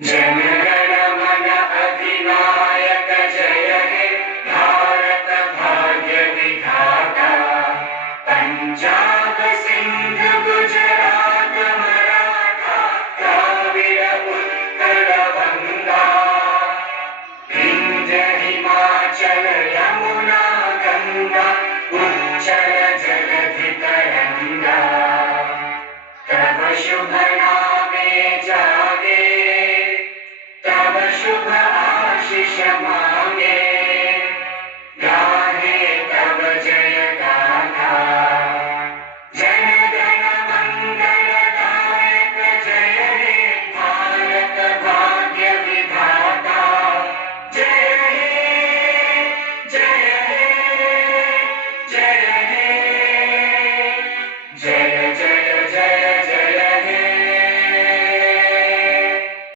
जनगणमन अधिनायक जय हे भारत भाग्य विधाता। पंजाब सिंध गुजरात मराठा द्राविड़ उत्कल बंगा। विंध्य हिमाचल यमुना गंगा उच्चल जलधि तरंगा। तब शुभ नामे जागे, तब शुभ आशीष मांगे।